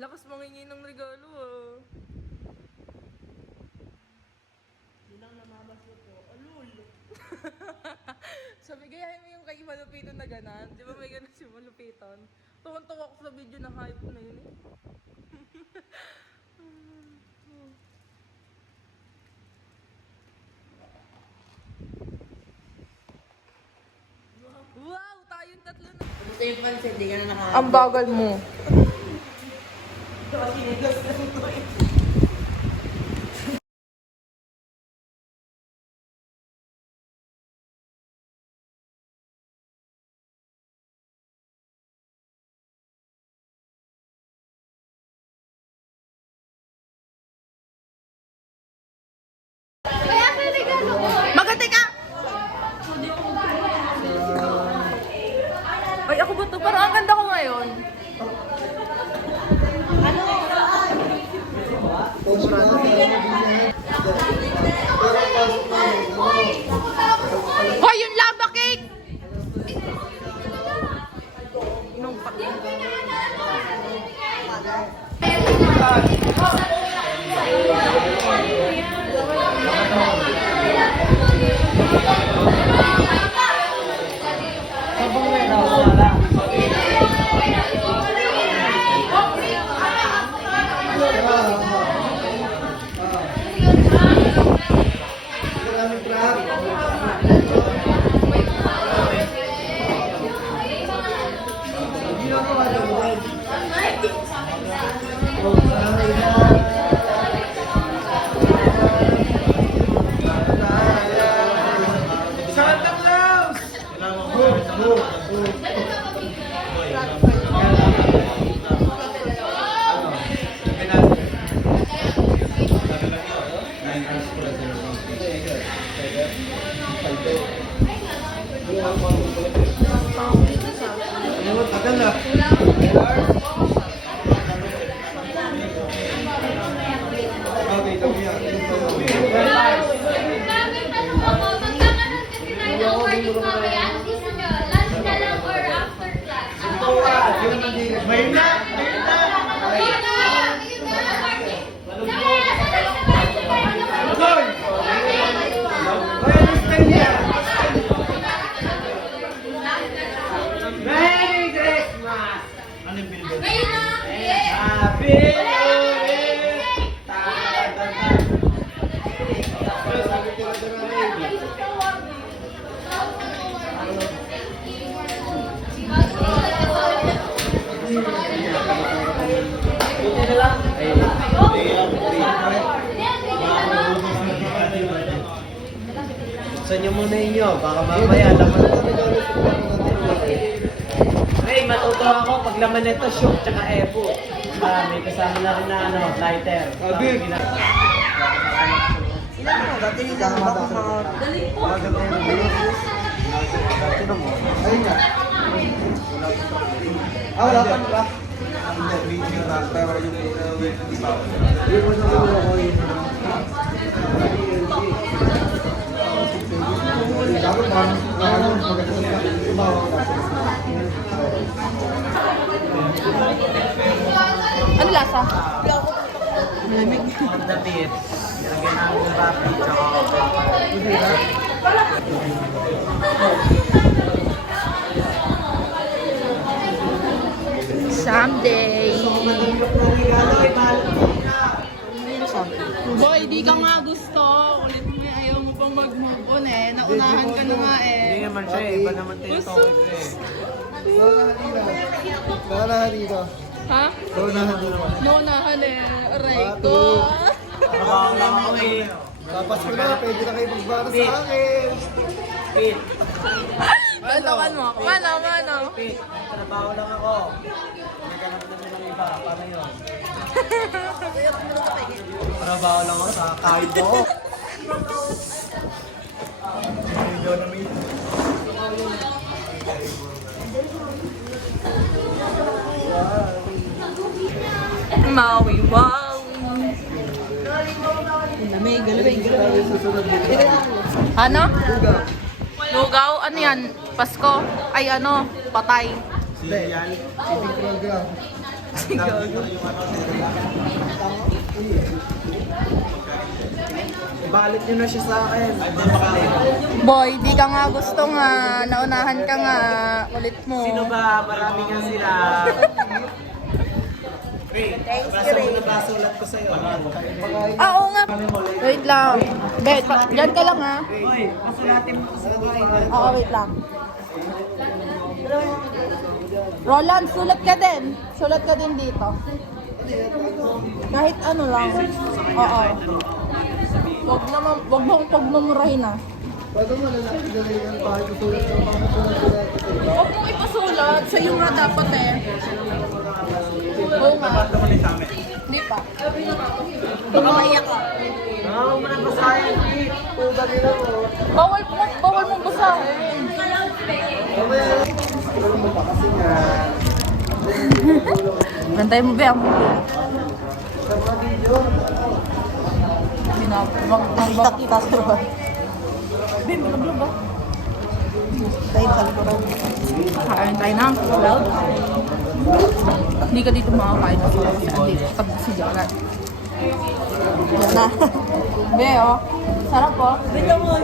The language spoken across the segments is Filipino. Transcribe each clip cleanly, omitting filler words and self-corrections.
Lakas mangingi ng regalo ah. Yun ang namabas ko po. Alul! Sabi, gayahin mo yung kay Malupiton na ganan. Di ba may ganan si Malupiton? Tuwan-tuwa ko sa video na hype na yun eh. Wow! Tayong tatlo na. Gusto yung pansit, di ka na nakahabot. Ang bagal mo. Maganda ka! Ay, ako ba ito? Parang ang ganda ko ngayon. Hoy, yung lava cake! Inong pa. Buksan nyo muna inyo, baka mamaya laman ito. Hey, matuto ako pag laman nito, shook tsaka epo. May kasama na rin na lighter. Abi! Ilan mo? Dati nila ang baka mga... Dali po! Ayun nga. Wala pa ba? Hindi, video na. Pero yung di ba? Yung mo sa ulo ko yun. Dapat maganda Ano lasa? Malamig. Ang dapit. Nilagyan namin ng rapi tsaka birthday. Boy, di ka nga gusto. Ulit mo eh, ayaw mo pang mag-move on eh. Naunahan ka na nga eh. Hindi naman siya, iba naman tayo Gusto. topic eh. Naunahan dito. Ha? Naunahan dito. Naunahan eh. Aray ko. Trabaho lang ako eh. Tapos ko na, pwede na kayo magbara sa akin. Pit, Bantakan mo ako. Mano. Pit, trabaho lang ako. Naghanap naman ng iba, paano yun? Trabaho lang ako sa kaibo. Maui, wow. Ano? Lugaw? Ano yan? Pasko? Ay ano? Patay. Yan. Siping Balik nyo na siya sa akin. Boy, di ka nga gusto nga. Naunahan ka nga. Ulit mo. Sino ba? Marami nga sila. Napasulat ko sa'yo. Ah, oo nga. Wait lang. Bet, dyan ka lang ha. Hoy, pasulatin mo sa buhay. Oo, wait lang. Roland, sulat ka din. Sulat ka din dito. Kahit ano lang. Oo. Wag mong pagmumurahin ah. Bago mo lalaki na rin ang kahit isulat ng mga sulat. Huwag mong ipasulat. Sa'yo nga dapat eh. Oo nga. Hindi pa. Tumaiyak ka. Huwag mo na basahin, Pit. Puta nila mo. Bawal mong basahin. Ano mo pa kasi nga. Bantay mo ba ang Sa mga video. Kita-kita sa ba? Bim, blub ba? Tayo sa likuran. Kain tayo ng cloud. Hindi ka dito makakain kasi dito si Jalan. Yan na. Be, oh. Sarap po. Bito mo.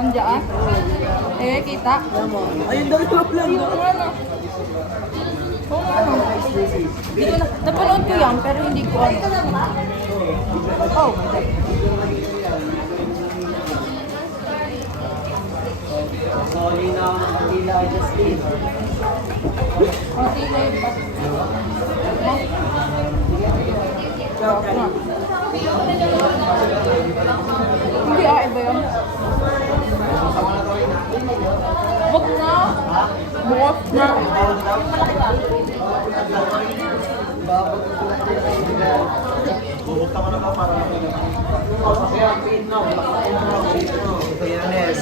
Andiyan? Eh, kita. Ayun daw yung vlog. Ano? Oo nga. Hindi ko na, napanood ko yan, pero hindi ko ano. Oh. Sorry na ako ng pagkila kay Justin. Konti lang yung hindi iba yun. Wag na. Bukas na. Bubuta ko na pa para Fairness.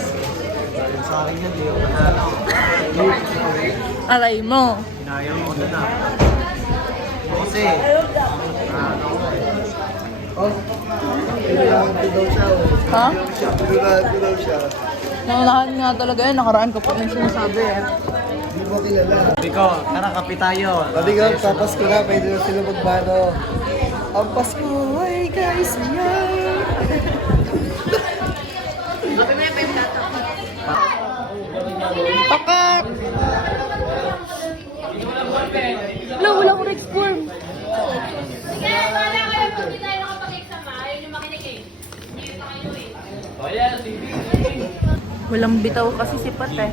Dahil sa akin yan, di ako nanalo. Aray mo. Hinayang mo na. Kasi, Oh, pinulahan ko daw siya. Ha? Pinulahan ko daw siya. Naunahan nga talaga yun. Nakaraan ko pa yung sinasabi eh. Hindi mo kilala. Biko, tara kape tayo. Sabi nga, tapos ko na, pwede na sila magbano. Ang Pasko, hey guys, yeah! Pakat! Wala, wala ko next form. Kaya wala kayo pag di tayo nakapag-exam ayun yung makinig eh. Hindi pa kayo eh. Walang bitaw kasi si Pat eh.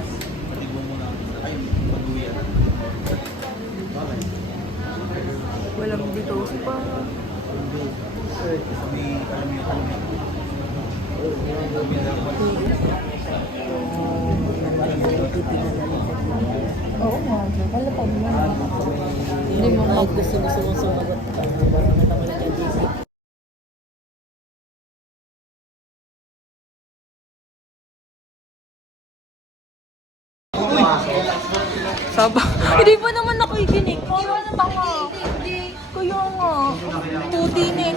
Walang bitaw si Pat. Oo nga, kalapag mo. Hindi mo kahit gusto mo sumusumagot. Saba. Hindi pa naman nakikinig. Kaya tanga. Kaya nga. Puti na eh.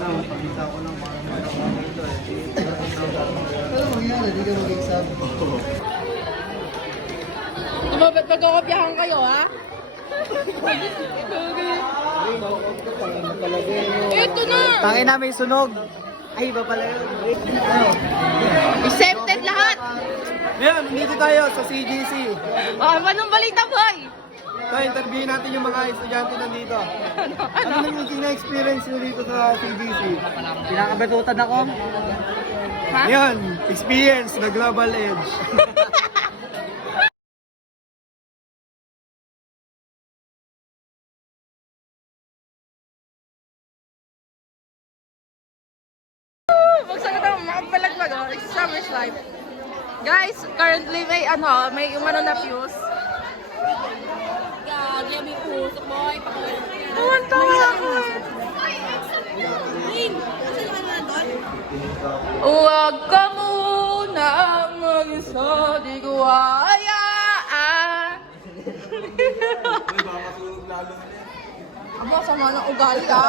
Ano mangyari? Di ka mag-exam. Ba't magkakopyahan kayo, ha? Ito na! Tangin na may sunog. Ay, iba pala yun. Accepted lahat! Ngayon, dito tayo sa CGC. Ah, anong balita, boy? Tayo, interviewin natin yung mga estudyante nandito. Ano naging na-experience nyo dito sa CDC? Pinakabatutan ako. Ha? Yan, experience na Global Edge. Magsagot ang mga palagpag, oh. It's Summer's Life. Guys, currently may umano na fuse. Gagi, may usok mo. Tawa ako. Huwag ka muna mag-isa, di ko hayaan. Aba, sama ng ugali ka.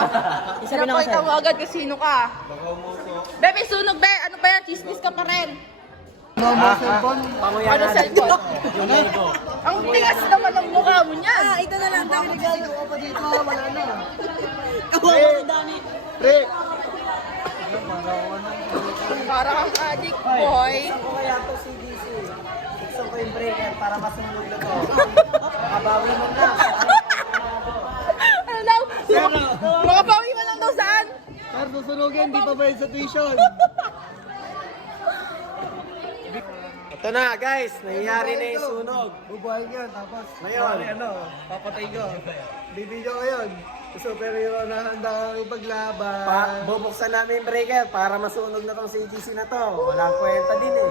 Pinapakita mo agad kung sino ka. Bebe, sunog be! Ano ba yan? Chismis ka pa rin. Ano cellphone? Ang tigas naman ng mukha mo niyan. Ito na lang, dami regalo ko pa dito. Wala na. Pre! Para kang addict, boy. Ako kaya to CDC. Gusto ko yung breaker para masunog na to. Makabawi mo na. Ano daw? Makabawi mo lang daw saan? Sir, susunugin, di pa ba sa tuition? Ito na guys, nangyayari na yung sunog. Bubuhayin yan, tapos Ngayon. papatay ko. Bibidyo ko yun. Superhero na handa kang ipaglaban. Bubuksan namin yung breaker para masunog na tong CGC na to. Walang kwenta din eh.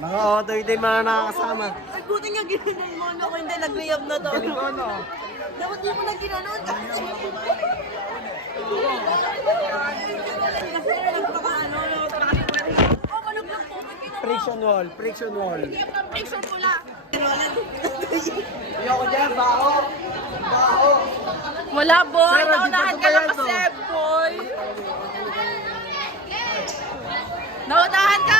Mga otoy din mga nakakasama. Ay, buti nga ginanon mo. Ako hindi, nag-layup na to. Galing ko, no? Dapat di mo na ginanon. Kasi nagpakaano. Oh, maluglag po. Friction wall, friction wall. Picture pula. Ayoko dyan, bao. Bao. Wala, boy. Sir, Naunahan dito ka ba lang yan, kasi, boy. Naunahan ka!